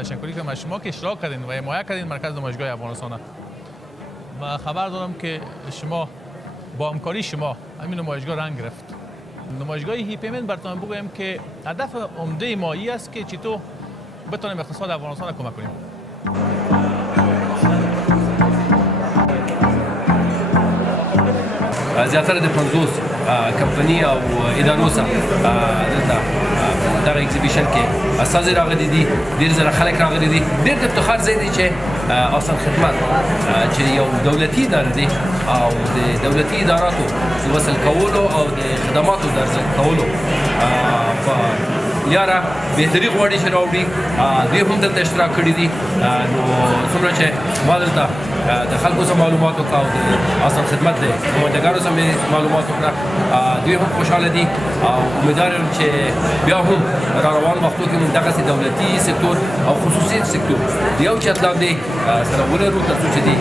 تشکری کنم از شما که اشتراک کردین و حمایت کردین مرکز نمایشگاه افغانستان و خبر دارم که شما با همکاری شما همین نمایشگاه رنگ گرفت. نمایشگاه هیپمن براتون بگویم که هدف عمده ما این است که چطور بتونیم اقتصاد افغانستان را کمک کنیم. زیاتره د 50 کمپنی او ادارو سره دغه ایگزیبیشن کې استازي راغلي دي، ډېر زره خلک راغلي دي. ډېر د افتخار ځای دی چې آسان خدمت چې یو دولتي اداره دی او د دولتي اداراتو د وصل کولو او د خدماتو د ارزښت کولو په لاره بهتري غواړي چې راوړي. دوی هم دلته اشتراک کړي دي. نو څومره چې ما دلته د خلکو سره معلومات وکړه او د آسان خدمت د نمایندګانو سره مې معلومات وکړه، دوی هم خوشحاله دي او امیدوار یم چې بیا هم را روان وختو کې موږ دغسې دولتي سکتور او خصوصي سکتور د یو چت لاندې سره ولرو تر څو چې دي